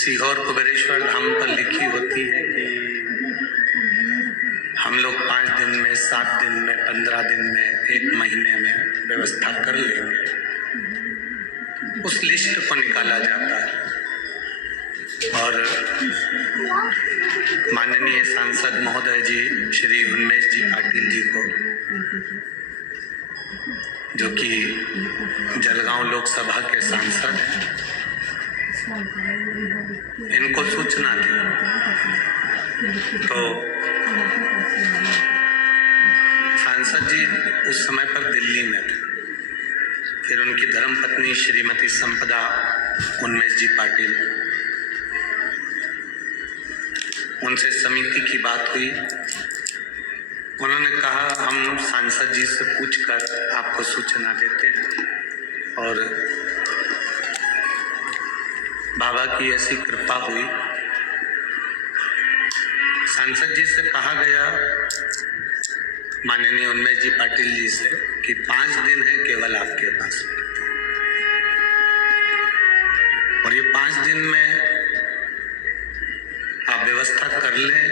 सीहोर कुबेरेश्वर धाम पर लिखी होती है कि हम लोग 5 दिन में, 7 दिन में, 15 दिन में, 1 महीने में व्यवस्था कर लेंगे। उस लिस्ट को निकाला जाता है और माननीय सांसद महोदय जी श्री उन्मेष जी पाटिल जी को, जो कि जलगांव लोकसभा के सांसद हैं, इनको सूचना दी तो सांसद जी उस समय पर दिल्ली में थे। फिर उनकी धर्मपत्नी श्रीमती संपदा उन्मेष जी पाटिल, उनसे समिति की बात हुई। उन्होंने कहा हम सांसद जी से पूछकर आपको सूचना देते हैं, और बाबा की ऐसी कृपा हुई। सांसद जी से कहा गया माननीय उन्मेष जी पाटिल जी से कि 5 दिन है केवल आपके पास, और ये 5 दिन में आप व्यवस्था कर लें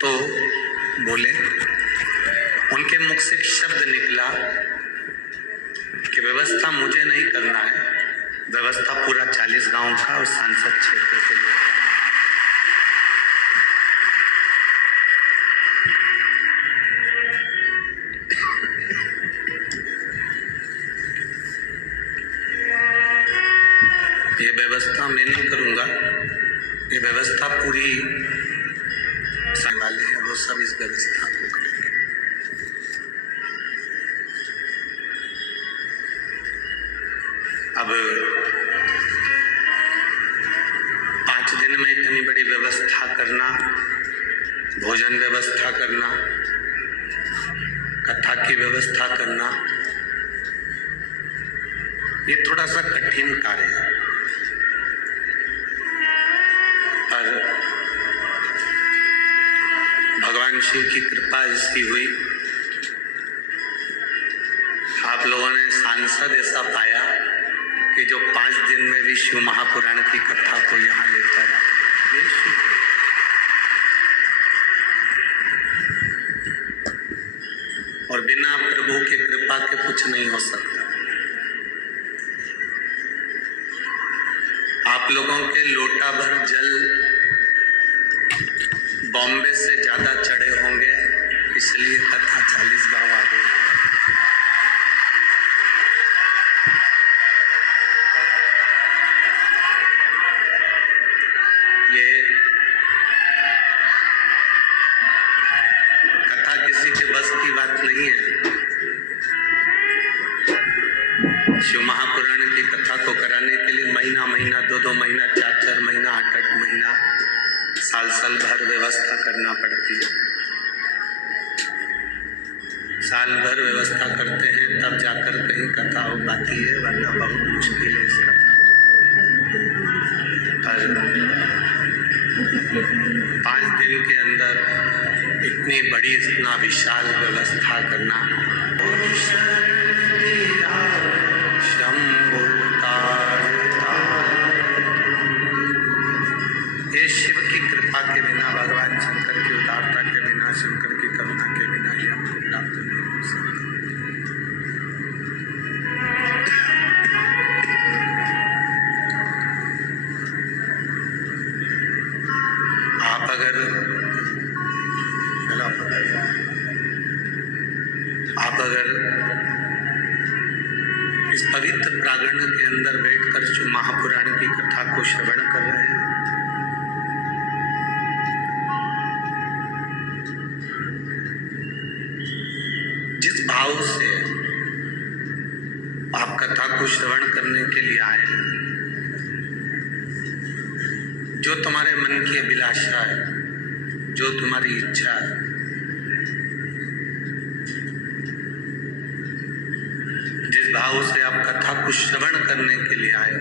तो बोले। उनके मुख से शब्द निकला कि व्यवस्था मुझे नहीं करना है, व्यवस्था पूरा 40 गांव का और सांसद क्षेत्र के लिए। ये व्यवस्था मैं नहीं करूंगा, ये व्यवस्था पूरी वाले हैं, वो सब इस व्यवस्था को करेंगे। अब 5 दिन में इतनी बड़ी व्यवस्था करना, भोजन व्यवस्था करना, कथा की व्यवस्था करना, ये थोड़ा सा कठिन कार्य है। पर भगवान शिव की कृपा ऐसी हुई, आप लोगों ने सांसद ऐसा पाया कि जो 5 दिन में भी शिव महापुराण की कथा को यहाँ लेकर आए। और बिना प्रभु की कृपा के कुछ नहीं हो सकता। आप लोगों के लोटा भर जल बॉम्बे से ज्यादा चढ़े होंगे, इसलिए कथा 40 गांव आ गई है। ये कथा किसी के बस की बात नहीं है। शिव महापुराण की कथा को कराने के लिए महीना महीना, 2-2 महीना, 4-4 महीना, 8-8 महीना, साल भर व्यवस्था करना पड़ती है। साल भर व्यवस्था करते हैं तब जाकर कहीं कथा हो पाती है, वरना बहुत मुश्किल है इस कथा। पर 5 दिन के अंदर इतनी बड़ी, इतना विशाल व्यवस्था करना, ये शिव की कृपा के बिना, भगवान शंकर की उदारता के बिना, शंकर की करुणा के बिना ये आपको प्राप्त नहीं हो सकता। आप अगर इस पवित्र प्रांगण के अंदर बैठकर शिव महापुराण की कथा को श्रवण कर रहे हैं, जिस भाव से आप कथा को श्रवण करने के लिए आए हैं, जो तुम्हारे मन की अभिलाषा है, जो तुम्हारी इच्छा है, जिस भाव से आप कथा को श्रवण करने के लिए आए,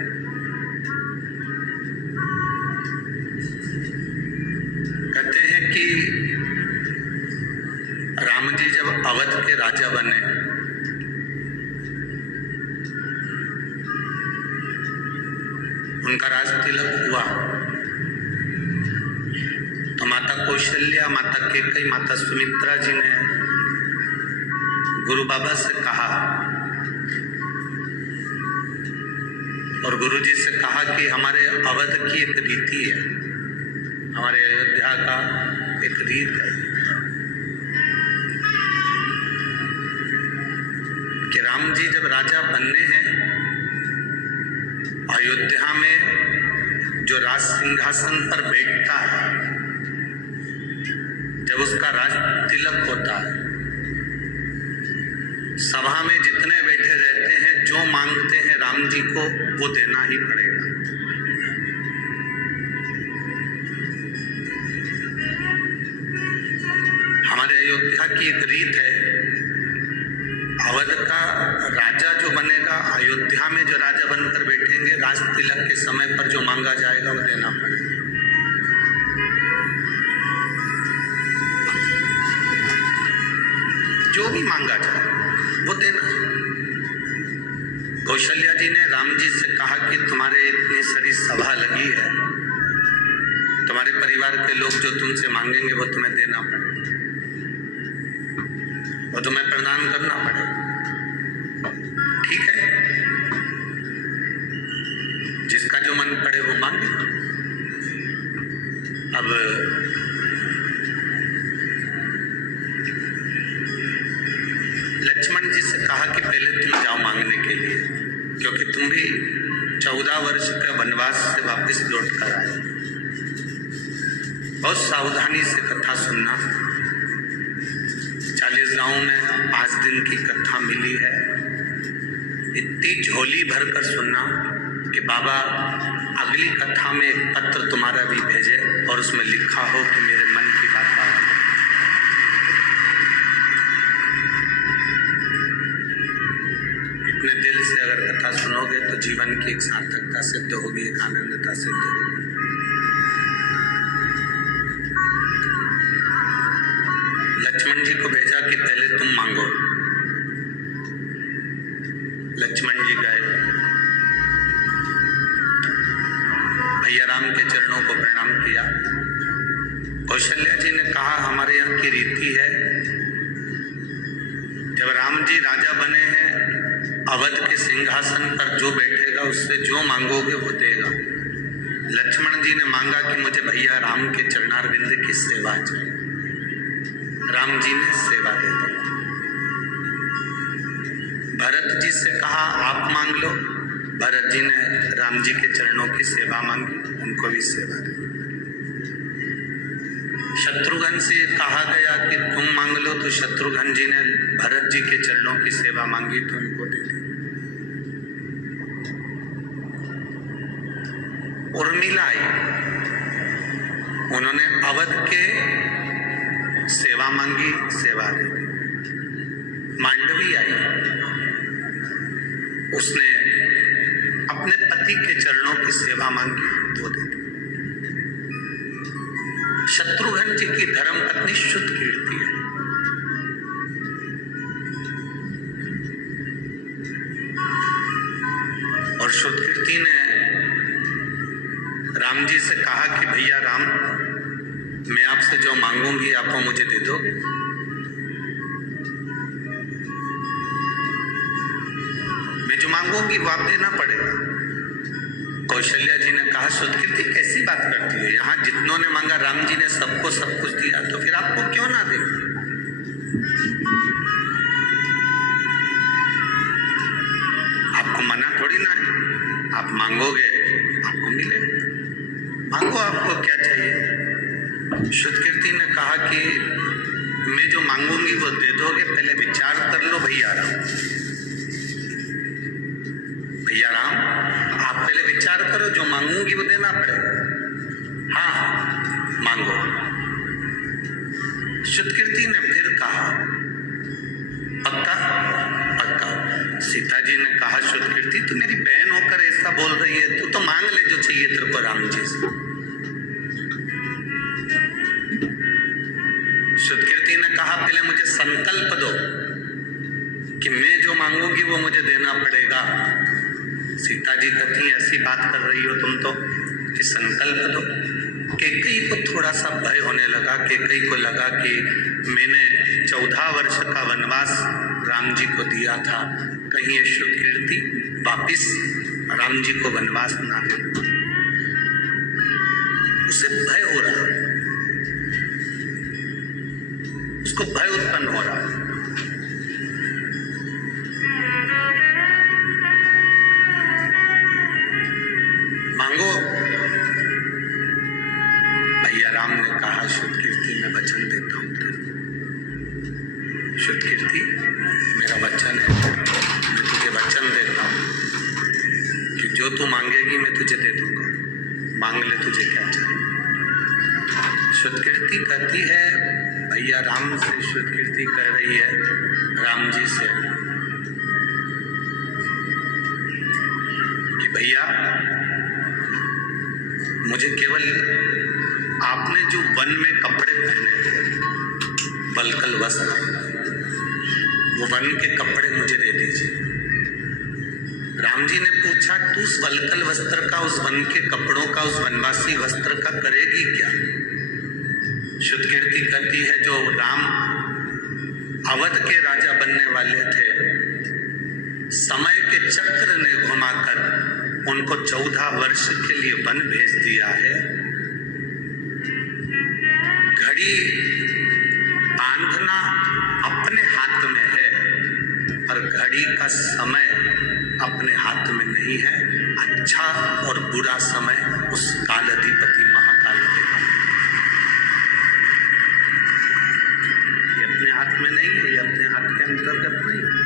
कहते हैं कि राम जी जब अवध के राजा बने उनका राज तिलक हुआ तो माता कौशल्या, माता कैकेयी, माता सुमित्रा जी ने गुरु बाबा से कहा और गुरु जी से कहा कि हमारे अवध की एक रीति है, हमारे अयोध्या का एक रीत है कि राम जी जब राजा बनने हैं, अयोध्या में जो राज सिंहासन पर बैठता है, जब उसका राज तिलक होता है, सभा में जितने बैठे रहते हैं, जो मांगते हैं राम जी को वो देना ही पड़ेगा। हमारे अयोध्या की एक रीत है, अवध का राजा जो बनेगा, अयोध्या में जो राजा बनकर बैठेंगे, राज तिलक के समय पर जो मांगा जाएगा वो देना पड़ेगा। जो भी मांगा जाए वो देना है। कौशल्या जी ने राम जी से कहा कि तुम्हारे इतनी सारी सभा लगी है, तुम्हारे परिवार के लोग जो तुमसे मांगेंगे वो तुम्हें देना पड़ेगा, वो तुम्हें प्रदान करना पड़ेगा। ठीक है, जिसका जो मन पड़े वो मांगे। अब लक्ष्मण जी से कहा कि पहले तुम जाओ मांगने के लिए, क्योंकि तुम भी 14 वर्ष का वनवास से वापस लौट कर आए। बहुत सावधानी से कथा सुनना। 40 गांवों में 5 दिन की कथा मिली है। इतनी झोली भर कर सुनना कि बाबा अगली कथा में एक पत्र तुम्हारा भी भेजे और उसमें लिखा हो कि मेरे मन की बात बात। इतने दिल से अगर कथा सुनोगे तो जीवन की एक सार्थकता सिद्ध होगी, एक आनंदता सिद्ध होगी। लक्ष्मण जी को भेजा कि पहले तुम मांगो। लक्ष्मण जी गए, भैया राम के चरणों को प्रणाम किया। कौशल्या जी ने कहा हमारे यहाँ की रीति है, जब राम जी राजा बने हैं, अवध के सिंहासन पर जो बैठेगा उससे जो मांगोगे वो देगा। लक्ष्मण जी ने मांगा कि मुझे भैया राम के चरणारविंद की सेवा चाहिए। राम जी ने सेवा दे दी। भरत जी से कहा आप मांग लो। भरत जी ने राम जी के चरणों की सेवा मांगी, उनको भी सेवा दी। शत्रुघ्न से कहा गया कि तुम मांग लो, तो शत्रुघ्न जी ने भरत जी के चरणों की सेवा मांगी तो उनको दे दी। उर्मिला आई, उन्होंने अवध के सेवा मांगी, सेवा दे दी। मांडवी आई, उसने अपने पति के चरणों की सेवा मांगी, वो दे दी। शत्रुघ्न जी की धर्म पत्नी शुद्ध कीर्ति है। और शुद्ध कीर्ति ने राम जी से कहा कि भैया राम, मैं आपसे जो मांगूंगी आप वो मुझे दे दोगे। मैं जो मांगूंगी वो आप देना पड़ेगा। कौशल्या जी ने कहा शुद्ध कीर्ति कैसी बात करती है, यहाँ जितनों ने मांगा राम जी ने सबको सब कुछ दिया, तो फिर आपको क्यों ना दे। आपको मना थोड़ी ना है, आप मांगोगे आपको मिलेगा। मांगो, आपको क्या चाहिए। शुद्ध कीर्ति ने कहा कि मैं जो मांगूंगी वो दे दोगे, पहले विचार कर लो भैया राम। भैया राम, आप पहले विचार करो, जो मांगूंगी वो देना पड़ेगा। हाँ मांगो। शुद्ध कीर्ति ने फिर कहा पक्का पक्का। सीता जी ने कहा शुद्ध कीर्ति तू मेरी बहन होकर ऐसा बोल रही है, तू तो मांग ले जो चाहिए तेरे को राम जी से। शुद्ध कीर्ति ने कहा पहले मुझे संकल्प दो कि मैं जो मांगूंगी वो मुझे देना पड़ेगा। सीता जी कहती ऐसी बात कर रही हो तुम तो कि संकल्प दो। कैकेयी को थोड़ा सा भय होने लगा। कैकेयी को लगा कि मैंने 14 वर्ष का वनवास राम जी को दिया था, कहीं ये श्रुतकीर्ति वापिस राम जी को वनवास ना दे। उसे भय हो रहा, उसको भय उत्पन्न हो रहा। मांगो। भैया राम ने कहा श्रुतकीर्ति मैं वचन देता हूं तेरे को। श्रुतकीर्ति मेरा वचन है, मैं तुझे वचन देता हूं कि जो तू मांगेगी मैं तुझे दे दूंगा, मांग ले तुझे क्या चाहिए। श्रुतकीर्ति कहती है, भैया राम से श्रुतकीर्ति कह रही है राम जी से कि भैया मुझे केवल आपने जो वन में कपड़े पहने थे, वल्कल वस्त्र, वो वन के कपड़े मुझे दे दीजिए। राम जी ने पूछा तू उस वल्कल वस्त्र का, उस वन के कपड़ों का, उस वनवासी वस्त्र का करेगी क्या? श्रुतकीर्ति कहती है जो राम अवध के राजा बनने वाले थे, समय के चक्र ने घुमाकर उनको 14 वर्ष के लिए वन भेज दिया है। घड़ी बांधना अपने हाथ में है, पर घड़ी का समय अपने हाथ में नहीं है। अच्छा और बुरा समय उस कालाधिपति महाकाल के हाथ में। ये अपने हाथ में नहीं है, ये अपने हाथ के अंतर्गत नहीं है।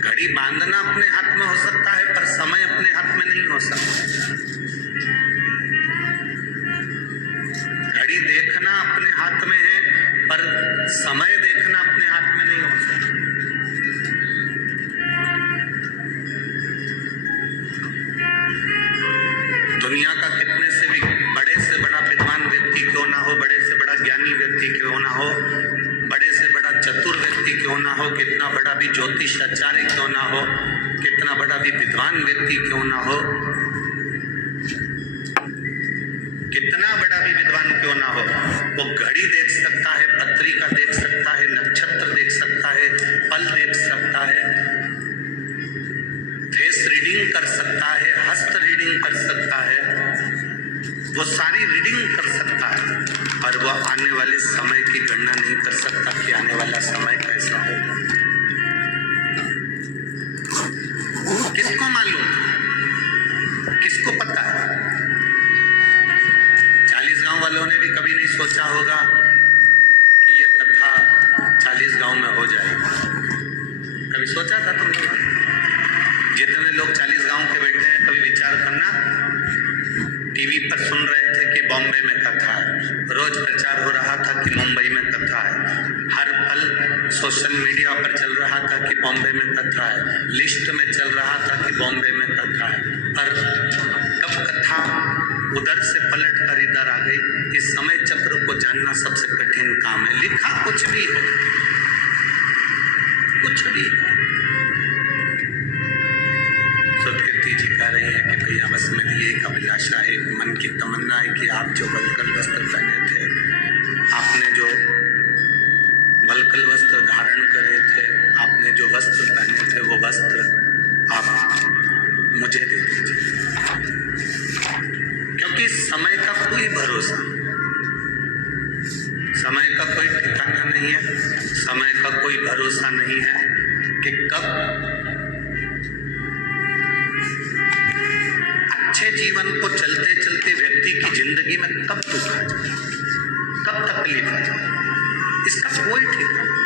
घड़ी बांधना अपने हाथ में हो सकता है, पर समय अपने हाथ में नहीं हो सकता। घड़ी देखना अपने हाथ में है, पर समय देखना अपने हाथ में नहीं हो सकता। दुनिया का कितने से भी बड़े से बड़ा विद्वान व्यक्ति क्यों ना हो, बड़े से बड़ा ज्ञानी व्यक्ति क्यों ना हो, बड़े से बड़ा चतुर व्यक्ति क्यों ना हो, कितना बड़ा भी ज्योतिष आचार्य क्यों ना हो, कितना बड़ा भी विद्वान व्यक्ति क्यों ना हो, कितना बड़ा भी विद्वान क्यों ना हो, वो घड़ी देख सकता है, पत्रिका देख सकता है, नक्षत्र देख सकता है, फल देख सकता है, फेस रीडिंग कर सकता है, हस्त रीडिंग कर सकता है, वो सारी रीडिंग कर सकता है, और वो आने वाले समय की गणना नहीं कर सकता कि आने वाला समय कैसा होगा। किसको मालूम, किसको पता है? 40 गांव वालों ने भी कभी नहीं सोचा होगा कि ये कथा 40 गांव में हो जाएगी। कभी सोचा था तुम लोग? जितने लोग 40 गांव के बैठे हैं, कभी विचार करना, टीवी पर सुन रहे थे कि बॉम्बे में कथा है, रोज प्रचार हो रहा था कि मुंबई में कथा है, हर पल सोशल मीडिया पर चल रहा था कि बॉम्बे में कथा है, लिस्ट में चल रहा था कि बॉम्बे में कथा है, पर कब कथा उधर से पलट कर इधर आ गई। इस समय चक्र को जानना सबसे कठिन काम है। लिखा कुछ भी हो, कुछ भी हो। श्रुतकीर्ति जी कह रही है कि भैया बस मेरी एक अभिलाषा है, एक मन की तमन्ना है कि आप जो वल्कल वस्त्र पहने थे, आपने जो वल्कल वस्त्र धारण करे थे, आपने जो वस्त्र पहने थे, वो वस्त्र आप मुझे दे दीजिए। क्योंकि समय का कोई भरोसा नहीं, समय का कोई ठिकाना नहीं है, समय का कोई भरोसा नहीं है कि कब अच्छे जीवन को चलते चलते व्यक्ति की जिंदगी में कब दुख आ जाए, कब तकलीफ आ जाए, इसका कोई ठिकाना नहीं।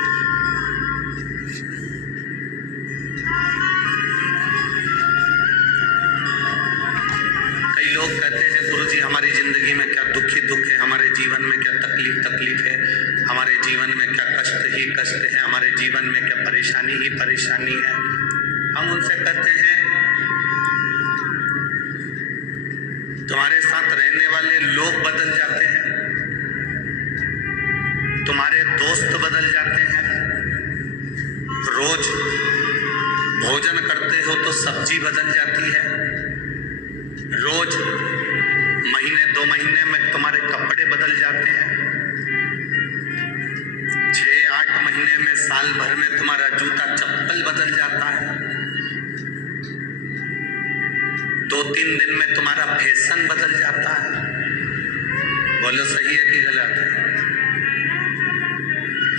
कई लोग कहते हैं गुरुजी हमारी जिंदगी में क्या दुख ही दुख है, हमारे जीवन में क्या तकलीफ है, हमारे जीवन में क्या कष्ट ही कष्ट है, हमारे जीवन में क्या परेशानी ही परेशानी है। हम उनसे कहते हैं तुम्हारे साथ रहने वाले लोग बदल जाते हैं, तुम्हारे दोस्त बदल जाते हैं, रोज भोजन करते हो तो सब्जी बदल जाती है, रोज महीने 2 महीने में तुम्हारे कपड़े बदल जाते हैं, 6-8 महीने में, साल भर में तुम्हारा जूता चप्पल बदल जाता है, 2-3 दिन में तुम्हारा फैशन बदल जाता है। बोलो सही है कि गलत है?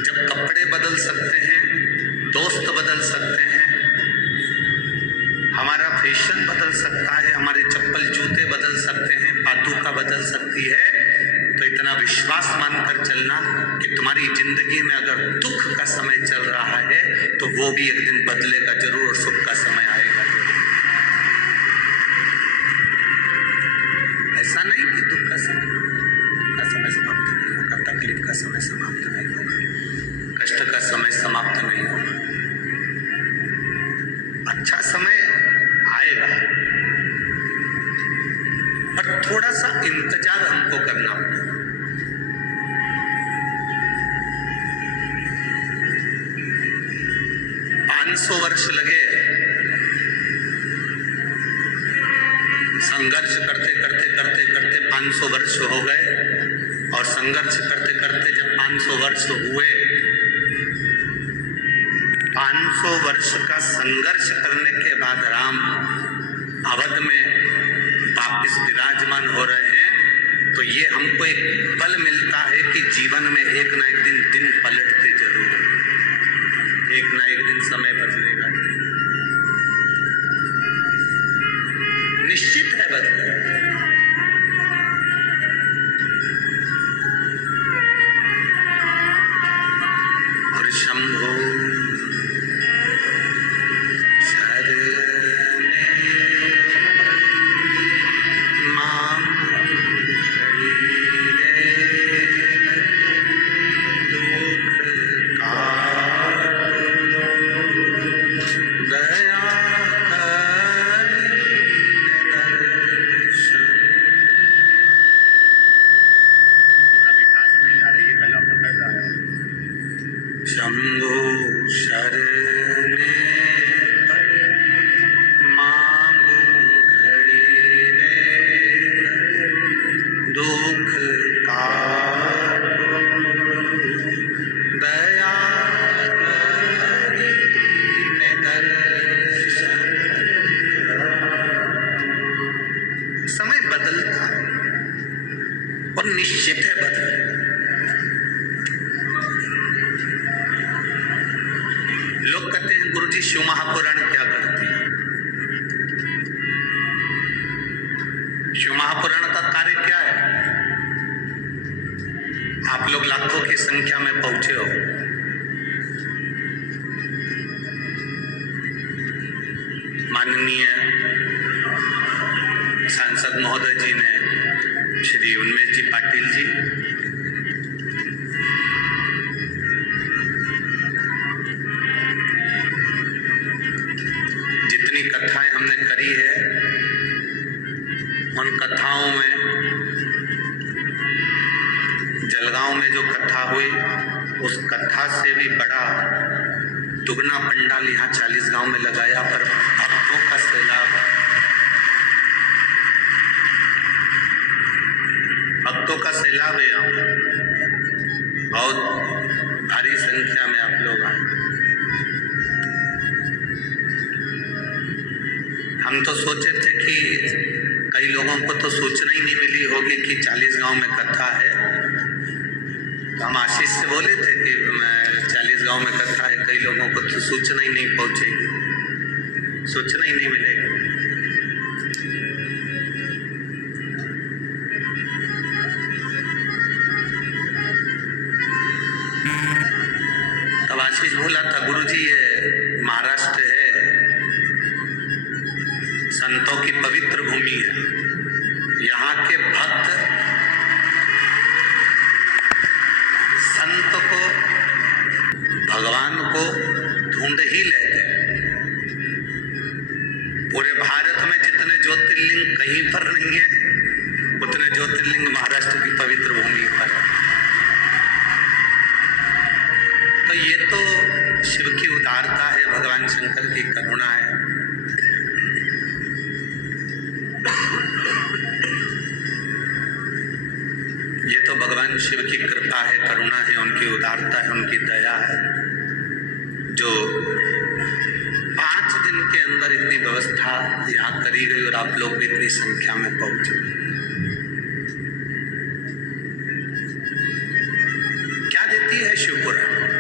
जब कपड़े बदल सकते हैं, दोस्त बदल सकते हैं, हमारा फैशन बदल सकता है, हमारे चप्पल जूते बदल सकते हैं, पादुका बदल सकती है, तो इतना विश्वास मानकर चलना कि तुम्हारी जिंदगी में अगर दुख का समय चल रहा है तो वो भी एक दिन बदलेगा जरूर और सुख का समय आएगा जरूर। ऐसा नहीं कि दुख का समय समाप्त नहीं होगा, तकलीफ का समय समाप्त नहीं होगा, कष्ट का समय समाप्त नहीं होगा, अच्छा समय आएगा, पर थोड़ा सा इंतजार हमको करना पड़ेगा। 500 वर्ष लगे संघर्ष करते करते करते करते 500 वर्ष हो गए, और संघर्ष करते करते जब 500 वर्ष हुए, 500 वर्ष का संघर्ष करने के बाद राम अवध में वापिस विराजमान हो रहे हैं, तो ये हमको एक बल मिलता है कि जीवन में एक ना एक दिन पलटते जरूर, एक ना एक दिन समय बदलेगा, निश्चित है बदलेगा। और शंभो शंभो शरणे मांगो घड़ी रे, दुख काटो दया करीने दर्शन। समय बदलता है और निश्चित है बदले। लोग कहते हैं गुरुजी शिव महापुराण क्या करती है? शिव महापुराण का कार्य क्या है? आप लोग लाखों की संख्या में पहुंचे हो, माननीय सांसद महोदय जी ने, श्री उन्मेष जी पाटिल जी, जितनी कथाएं हमने करी है, उन कथाओं में जलगांव में जो कथा हुई, उस कथा से भी बड़ा दुगना पंडाल यहाँ 40 गांव में लगाया, पर भक्तों का सैलाब, भक्तों का सैलाब है यहाँ पर, बहुत भारी संख्या में आप लोग आए। हम तो सोचे थे कि कई लोगों को तो सूचना ही नहीं मिली होगी कि 40 गांव में कथा है, तो हम आशीष से बोले थे कि 40 गांव में कथा है, कई लोगों को तो सूचना ही नहीं पहुंचेगी, सूचना ही नहीं मिलेगी। तब आशीष बोला था, गुरुजी ये महाराष्ट्र है, संतों की पवित्र भूमि है, यहाँ के भक्त संत को, भगवान को ढूंढ ही लेते हैं। पूरे भारत में जितने ज्योतिर्लिंग कहीं पर नहीं है, उतने ज्योतिर्लिंग महाराष्ट्र की पवित्र भूमि पर है। तो ये तो शिव की उदारता है, भगवान शंकर की करुणा है। ये तो भगवान शिव की कृपा है, करुणा है, उनकी उदारता है, उनकी दया है, जो 5 दिन के अंदर इतनी व्यवस्था यहाँ करी गई और आप लोग भी इतनी संख्या में पहुंचे। क्या देती है शिवपुराण?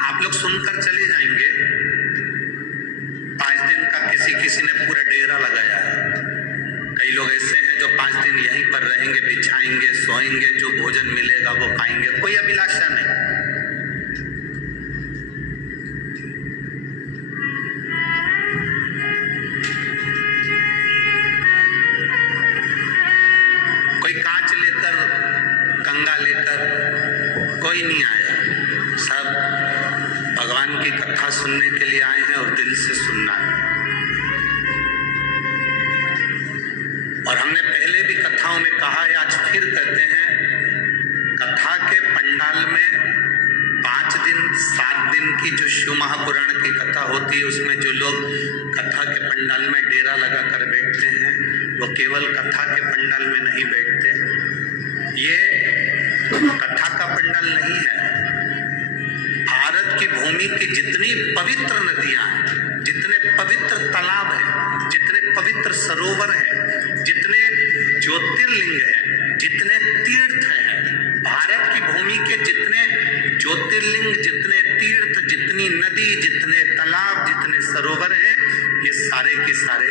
आप लोग सुनकर चले जाएंगे। 5 दिन का किसी ने पूरा डेरा लगाया है। कई लोग ऐसे हैं जो 5 दिन यहीं पर रहेंगे, बिछाएंगे, सोएंगे, जो भोजन मिलेगा वो पाएंगे, कोई अभिलाषा नहीं। कोई कांच लेकर, गंगा लेकर कोई नहीं आया। सब भगवान की कथा सुनने के लिए आए हैं और दिल से सुनना है। और हमने पहले भी कथाओं में कहा है, आज फिर कहते हैं, कथा के पंडाल में 5 दिन 7 दिन की जो शिव महापुराण की कथा होती है, उसमें जो लोग कथा के पंडाल में डेरा लगा कर बैठते हैं, वो केवल कथा के पंडाल में नहीं बैठते। ये कथा का पंडाल नहीं है। भारत की भूमि की जितनी पवित्र नदियां हैं, जितने पवित्र तालाब हैं, जितने पवित्र सरोवर हैं, जितने ज्योतिर्लिंग हैं, जितने तीर्थ हैं, भारत की भूमि के जितने ज्योतिर्लिंग, जितने तीर्थ, जितनी नदी, जितने तालाब, जितने सरोवर हैं, ये सारे के सारे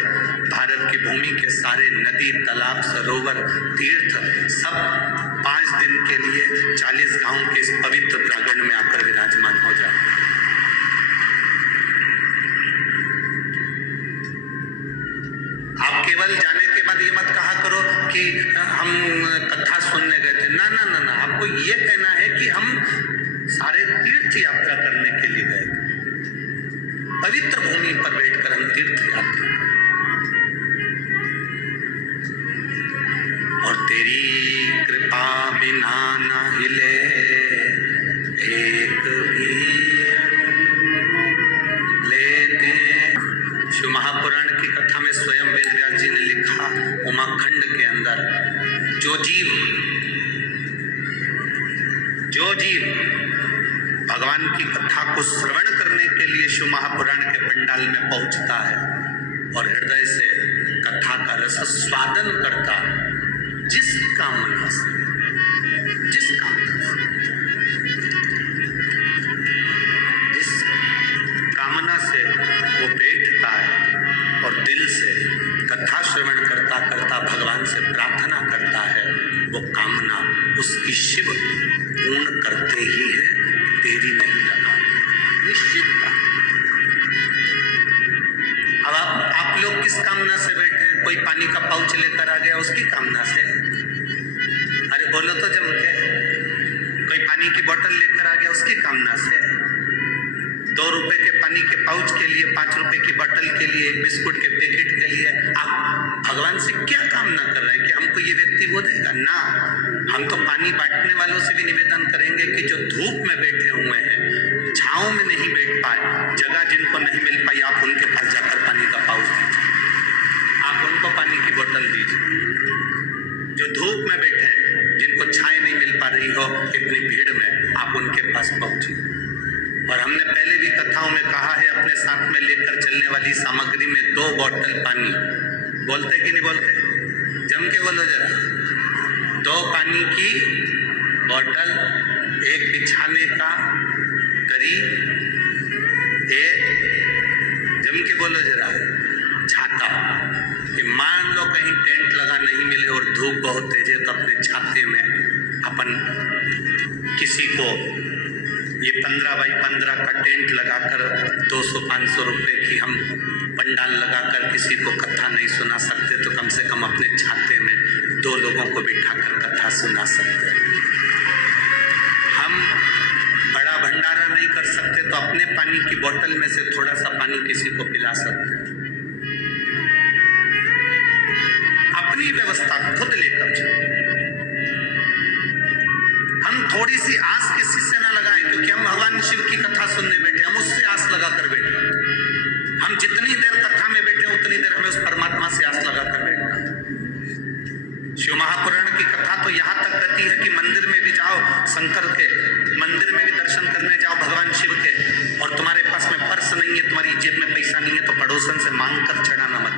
भारत की भूमि के सारे नदी, तालाब, सरोवर, तीर्थ सब 5 दिन के लिए 40 गांव के इस पवित्र प्रांगण में आकर विराजमान हो जाते हैं। आप केवल जाने के बाद ये मत कहा करो कि हम कथा सुनने गए थे। ना ना ना ना, आपको ये कहना है कि हम सारे तीर्थ यात्रा करने के लिए गए थे। पवित्र भूमि पर बैठकर हम तीर्थ यात्रा करें। और तेरी कृपा बिना न हिले एक भी लेते। शिव महापुराण की कथा में स्वयं वेद व्यास जी ने लिखा, उमाखंड के अंदर जो जीव भगवान की कथा को श्रवण करने के लिए शिव महापुराण के पंडाल में पहुंचता है और हृदय से कथा का रस स्वादन करता है, जिस कामना से वो बैठता है और दिल से कथा श्रवण करता करता भगवान से प्रार्थना करता है, वो कामना उसकी शिव पूर्ण करते ही है, देरी नहीं लगा, निश्चित था। अब आप लोग किस कामना से बैठे हैं? कोई पानी का पाउच लेकर आ गया, उसकी कामना से? अरे बोलो तो जम के। कोई पानी की बोतल लेकर आ गया, उसकी कामना से? 2 रुपए के पानी के पाउच के लिए, 5 रुपए की बोतल के लिए, 1 बिस्कुट के पैकेट के लिए आप भगवान से क्या कामना कर रहे हैं कि हमको ये व्यक्ति वो देगा? ना, हम तो पानी बांटने वालों से भी निवेदन करेंगे कि जो धूप में बैठे हुए हैं, छांव में नहीं बैठ पाए, जगह जिनको नहीं मिल पाई, आप उनके पास जाकर पानी का पाउच दीजिए, आप उनको पानी की बोतल दीजिए। जो धूप में बैठे हैं, जिनको छाया नहीं मिल पा रही हो इतनी भीड़ में, आप उनके पास पहुंचिए। और हमने पहले भी कथाओं में कहा है, अपने साथ में लेकर चलने वाली सामग्री में 2 बोतल पानी, बोलते कि नहीं बोलते? जम के बोलो जरा। 2 पानी की बोतल, 1 बिछाने का दरी, 1 जम के बोलो जरा छाता, कि मान लो कहीं टेंट लगा नहीं मिले और धूप बहुत तेज है, तो अपने छाते में अपन किसी को ये 15 बाई 15 का टेंट लगाकर 200-500 रुपए की हम पंडाल लगाकर किसी को कथा नहीं सुना सकते, तो कम से कम अपने छाते में 2 लोगों को बिठाकर कथा सुना सकते हैं। हम बड़ा भंडारा नहीं कर सकते, तो अपने पानी की बोतल में से थोड़ा सा पानी किसी को पिला सकते हैं। अपनी व्यवस्था खुद लेकर चलो। हम थोड़ी सी आस किसी से ना लगाएं, क्योंकि हम भगवान शिव की कथा सुनने बैठे, हम उससे आस लगा कर बैठे। हम जितनी देर कथा में बैठे उतनी देर हमें उस परमात्मा से आस लगा कर बैठना। शिव महापुराण की कथा तो यहाँ तक कहती है कि मंदिर में भी जाओ, शंकर के मंदिर में भी दर्शन करने जाओ भगवान शिव के, और तुम्हारे पास में पर्स नहीं है, तुम्हारी जेब में पैसा नहीं है, तो पड़ोसन से मांग कर चढ़ाना मत।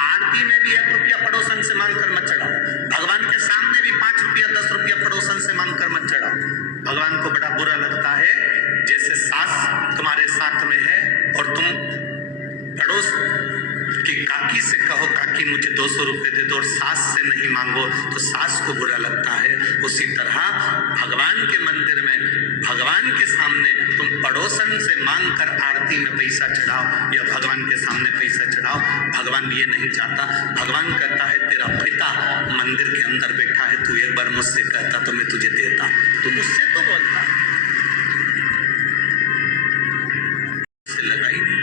आरती में भी 1 रुपया पड़ोसन से मांग कर मत चढ़ाओ। भगवान के सामने भी 5 रुपया 10 रुपया पड़ोसन से मांग कर मत चढ़ाओ। भगवान को बड़ा बुरा लगता है जैसे सास तुम्हारे साथ में है और तुम पड़ोस कि काकी से कहो काकी मुझे 200 रुपए दे दो, और सास से नहीं मांगो तो सास को बुरा लगता है। उसी तरह भगवान के मंदिर में भगवान के सामने तुम पड़ोसन से मांग कर आरती में पैसा चढ़ाओ या भगवान के सामने पैसा चढ़ाओ, भगवान ये नहीं चाहता। भगवान कहता है तेरा पिता मंदिर के अंदर बैठा है, तू एक बार मुझसे कहता तो मैं तुझे देता, तू मुझसे तो बोलता, लगाई नहीं।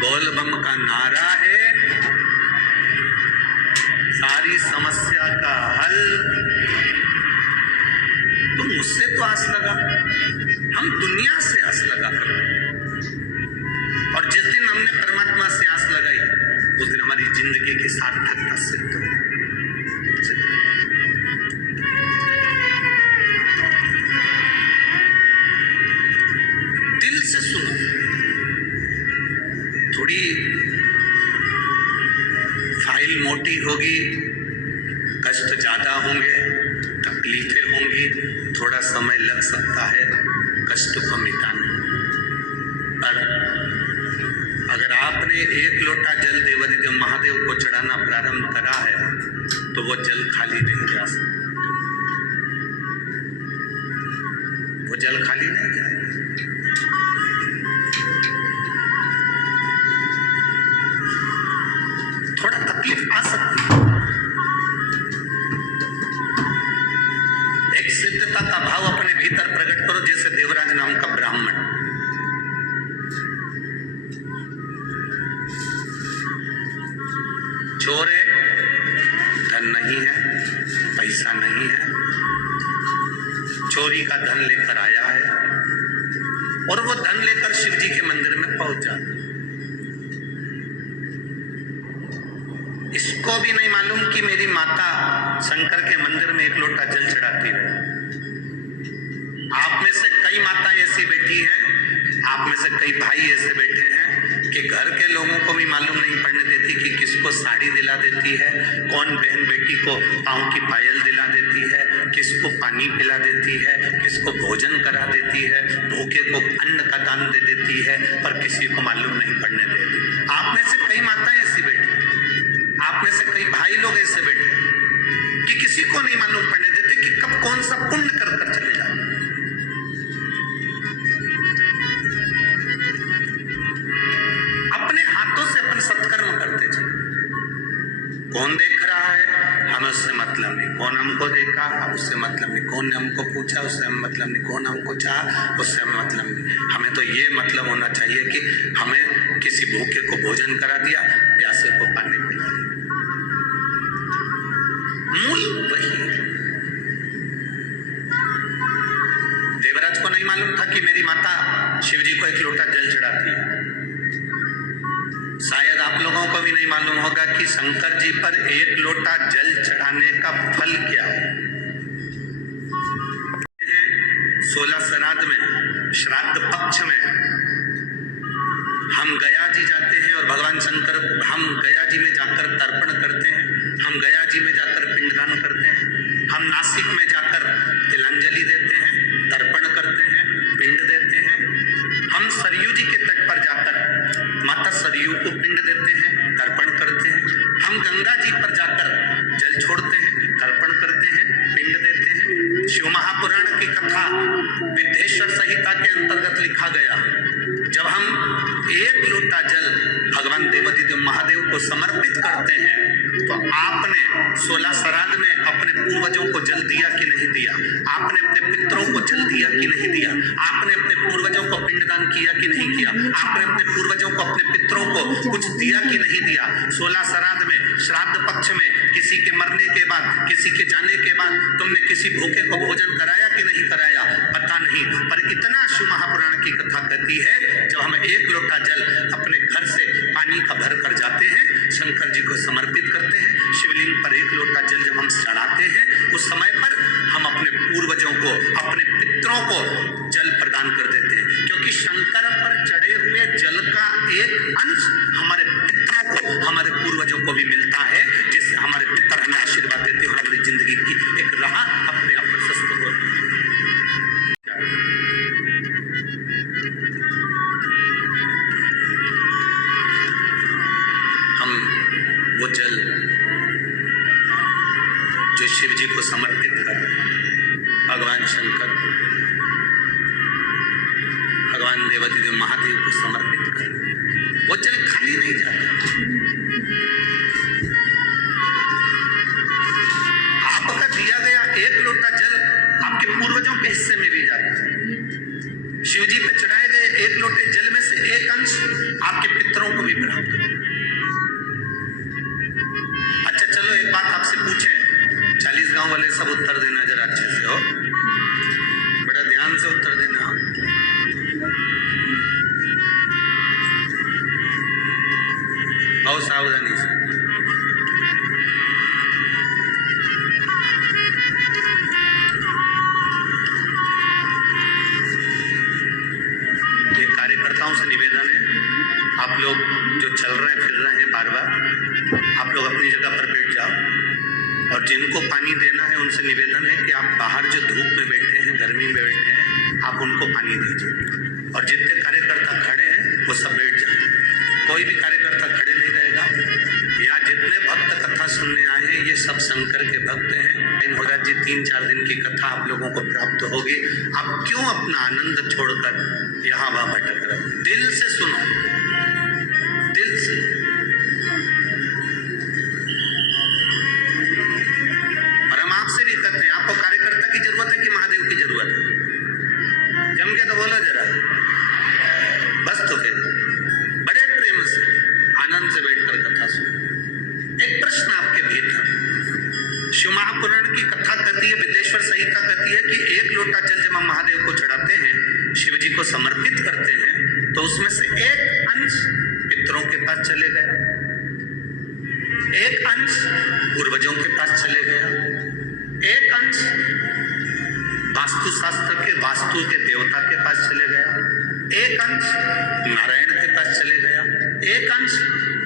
बोल बम का नारा है सारी समस्या का हल। तुम मुझसे तो आस लगा, हम दुनिया से आस लगा कर, और जिस दिन हमने परमात्मा से आस लगाई उस दिन हमारी जिंदगी की सार्थकता सिद्ध हो। दिल से सुनो, थोड़ी फाइल मोटी होगी, कष्ट ज्यादा होंगे, तकलीफें होंगी, थोड़ा समय लग सकता है कष्ट को मिटाने, पर अगर आपने 1 लोटा जल देवादिदेव महादेव को चढ़ाना प्रारंभ करा है तो वो जल खाली नहीं जा सकता, वो जल खाली नहीं जाएगा। थोड़ा तकलीफ आ सकती है। एक सिद्धता का भाव अपने भीतर प्रकट करो, जैसे देवराज नाम का ब्राह्मण चोर है, धन नहीं है, पैसा नहीं है, चोरी का धन लेकर आया है और वो धन लेकर शिव जी के मंदिर में पहुंच जाता। इसको भी नहीं मालूम कि मेरी माता शंकर के मंदिर में 1 लोटा जल चढ़ाती रहे। आप में से कई माताएं ऐसी बैठी हैं, आप में से कई भाई ऐसे बैठे हैं कि घर के लोगों को भी मालूम नहीं पड़ने देती कि किसको साड़ी दिला देती है, कौन बहन बेटी को पाँव की पायल दिला देती है, किसको पानी पिला देती है, किसको भोजन करा देती है, भूखे को अन्न का दान दे देती है, पर किसी को मालूम नहीं पड़ने देती। आप में से कई माताएं ऐसी बैठी, आप में से कई भाई लोग ऐसे बैठे कि किसी को नहीं मालूम पड़ने देते कि कब कौन सा पुण्य कर कर चले जाते। अपने हाथों से अपन सत्कर्म करते चले। कौन देख रहा है हमें उससे मतलब नहीं, कौन हमको देखा उससे मतलब नहीं, कौन ने हमको पूछा उससे हमें मतलब नहीं, कौन हमको चाहा उससे हमें मतलब नहीं। हमें तो ये मतलब होना चाहिए कि हमें किसी भूखे को भोजन करा दिया, प्यासे को पानी पिला दिया। मूल वही है। देवराज को नहीं मालूम था कि मेरी माता शिव जी को 1 लोटा जल चढ़ाती है। शायद आप लोगों को भी नहीं मालूम होगा कि शंकर जी पर 1 लोटा जल चढ़ाने का फल क्या है। 16 श्राद्ध में, श्राद्ध पक्ष में हम गया जी जाते हैं और भगवान शंकर, हम गया जी में जाकर तर्पण करते हैं, हम गया जी में जाकर पिंडदान करते हैं, हम नासिक में जाकर तिलांजलि देते हैं, तर्पण करते हैं, पिंड देते हैं, हम सरयू जी के तट पर जाकर माता सरयू को पिंड देते हैं, तर्पण करते हैं, हम गंगा जी पर जाकर जल छोड़ते हैं, तर्पण करते हैं, पिंड देते हैं। शिव महापुराण की कथा विद्येश्वर संहिता के अंतर्गत लिखा गया, जब हम 1 लोटा जल भगवान देवादिदेव महादेव को समर्पित करते हैं तो आपने 16 श्राद्ध में अपने पूर्वजों को जल दिया कि नहीं दिया, आपने अपने पितरों को जल दिया कि नहीं दिया, आपने अपने पूर्वजों को पिंडदान किया कि नहीं किया, आपने अपने पूर्वजों को, अपने पितरों को कुछ दिया कि नहीं दिया। 16 श्राद्ध में, श्राद्ध पक्ष में किसी के मरने के बाद, किसी के जाने के बाद तुमने किसी भूखे को भोजन कराया कि नहीं कराया, पता नहीं। पर इतना शिव महापुराण की कथा कहती है, जब हम एक लोटा जल अपने घर से पानी का भर कर जाते हैं, शंकर जी को समर्पित करते हैं, शिवलिंग पर एक लोटा जल जब हम चढ़ाते हैं, उस समय पर हम अपने पूर्वजों को, अपने पितरों को जल प्रदान कर देते हैं। क्योंकि शंकर पर चढ़े हुए जल का एक अंश हमारे पितरों को, हमारे पूर्वजों को भी मिलता है, जिससे हमारे पितर हमें आशीर्वाद देते हैं और हमारी जिंदगी की एक राह अपने आप प्रशस्त होती है। हम वो जल जो शिव जी को समर्पित कर रहे हैं, भगवान शंकर, भगवान देवाधिदेव महादेव को समर्पित कर रहे हैं, वो जल खाली नहीं जाता। आपका दिया गया एक लोटा जल आपके पूर्वजों के हिस्से में भी जाता है। शिव जी पे चढ़ाए गए एक लोटे जल में से एक अंश आपके पितरों को भी प्राप्त होता है। अच्छा चलो एक बात आपसे पूछे, 40 गांव वाले सब उत्तर देना जरा अच्छे से, हो बड़ा ध्यान से उत्तर देना। बहुत सावधानी से। ये कार्यकर्ताओं से निवेदन है, आप लोग जो चल रहे हैं फिर रहे हैं बार बार, आप लोग अपनी जगह पर बैठ जाओ। और जिनको पानी देना है उनसे निवेदन है कि आप बाहर जो धूप में बैठे हैं, गर्मी में बैठे हैं, आप उनको पानी दीजिए। और जितने कार्यकर्ता खड़े हैं वो सब बैठ जाए, कोई भी कार्यकर्ता खड़े नहीं रहेगा। यहाँ जितने भक्त कथा सुनने आए हैं ये सब शंकर के भक्त हैं। होगा जी 3-4 दिन की कथा आप लोगों को प्राप्त होगी। आप क्यों अपना आनंद छोड़कर यहाँ वहाँ भटक रहे हो? दिल से सुनो, दिल से। आपसे भी कहते हैं, आपको कार्यकर्ता की जरूरत है कि महादेव की जरूरत है? जम के तो बोलो जरा, बस तो फिर बड़े प्रेम से आनंद से बैठकर कथा सुनो। एक प्रश्न आपके भीतर, शिव महापुराण की कथा कहती है, विदेश्वर संहिता कहती है कि एक लोटा जल जब हम महादेव को चढ़ाते हैं, शिव जी को समर्पित करते हैं, तो उसमें से एक अंश पितरों के पास चले गया, एक अंश पूर्वजों के पास चले गया, एक अंश वास्तु शास्त्र के, वास्तु के देवता के पास चले गया, एक अंश नारायण के पास चले गया, एक अंश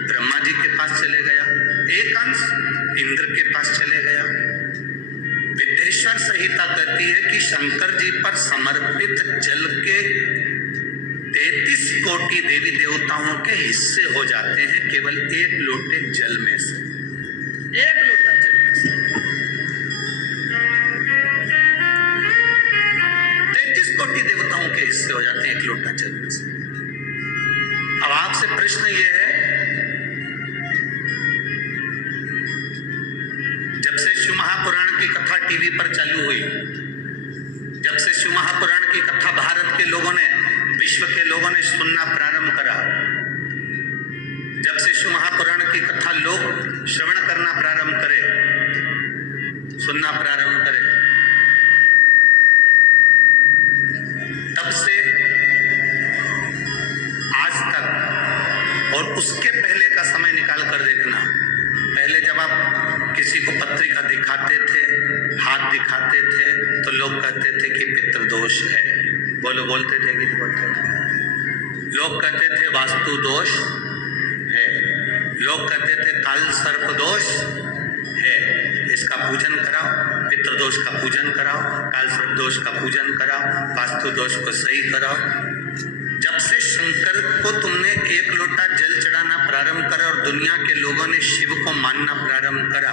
ब्रह्मा जी के पास चले गया, एक अंश इंद्र के पास चले गया। विदेश्वर संहिता कहती है कि शंकर जी पर समर्पित जल के 33 कोटि देवी देवताओं के हिस्से हो जाते हैं केवल एक लोटे जल में से, एक लोटा जल में से 33 कोटि देवताओं के हिस्से हो जाते हैं एक लोटा जल में से। अब आपसे प्रश्न ये है, जब से शिव महापुराण की कथा टीवी पर चालू हुई, जब से शिव महापुराण की कथा भारत के लोगों ने, विश्व के लोगों ने सुनना प्रारंभ करा, जब से शिव महापुराण की कथा लोग श्रवण करना प्रारंभ करे, सुनना प्रारंभ करे, तब से आज तक, और उसके पहले का समय निकाल कर देखना, पहले जब आप किसी को पत्रिका दिखाते थे, हाथ दिखाते थे, तो लोग कहते थे कि पितृदोष है। बोलो, बोलते थे कि नहीं बोलते थे? लोग कहते थे वास्तु दोष है, लोग कहते थे काल सर्प दोष है, इसका पूजन कराओ, पितृदोष का पूजन कराओ, काल सर्प दोष का पूजन कराओ, वास्तु दोष को सही कराओ। जब से शंकर को तुमने एक लोटा जल चढ़ाना प्रारंभ करा और दुनिया के लोगों ने शिव को मानना प्रारंभ करा,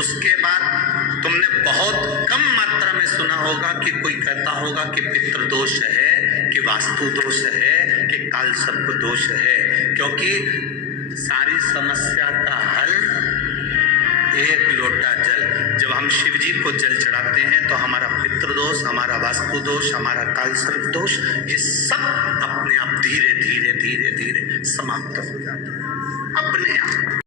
उसके बाद तुमने बहुत कम मात्रा में सुना होगा कि कोई कहता होगा कि पितृदोष है, कि वास्तु दोष है, कि काल सर्प दोष है। क्योंकि सारी समस्या का हल एक लोटा जल। जब हम शिव जी को जल चढ़ाते हैं तो हमारा पितृदोष, हमारा वास्तु दोष, हमारा काल सर्प दोष, ये सब अपने आप धीरे धीरे धीरे धीरे समाप्त हो जाता है अपने आप।